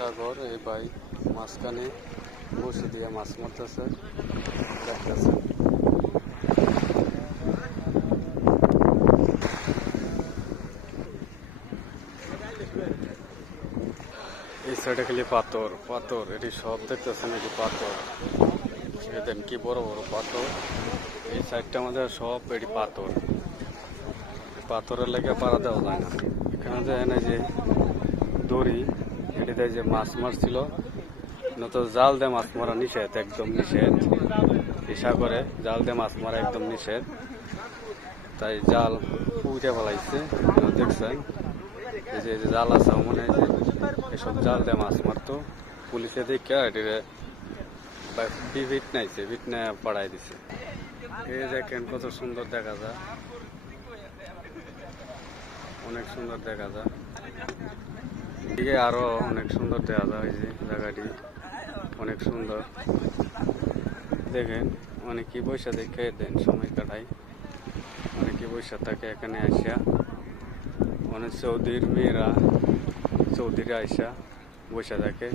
সাগর। এই ভাই মাঝখানে বসে দিয়ে মাছ মারতেছে, দেখতেছে। এই সাইডে খালি পাথর পাথর, এটি সব দেখতেছেন, এটি পাথর। দেখেন কি বড় বড় পাথর। এই সাইডটা আমাদের সব এটি পাথর, পাথরের লেগে পাড়া দেওয়া যায় না। এখানে দেখেন এই যে দড়ি, এটিতে যে মাছ মারছিল, নতুন জাল দিয়ে মাছ মারা নিষেধ, একদম নিষেধ। এই সাগরে জাল দিয়ে মাছ মারা একদম নিষেধ, তাই জাল উঠে ফেলাইছে। দেখছেন এই যে জাল আছে, মনে হয় যে এসব জাল দিয়ে মাছ মারতো। পুলিশে দেখে এটিরে ভিট নাইছে, ভিট না পাড়াই দিছে। এই দেখেন কত সুন্দর দেখা যায়, অনেক সুন্দর দেখা যায়। এদিকে আরো অনেক সুন্দর দেখা যায়। এই যে জায়গাটি অনেক সুন্দর, দেখেন অনেকে বৈশা দেখে দেন, সময় কাটাই। অনেকে বৈশা থাকে এখানে আসা, অনেক সৌদির মেয়েরা, সৌদিরা আসা বৈশা থাকে।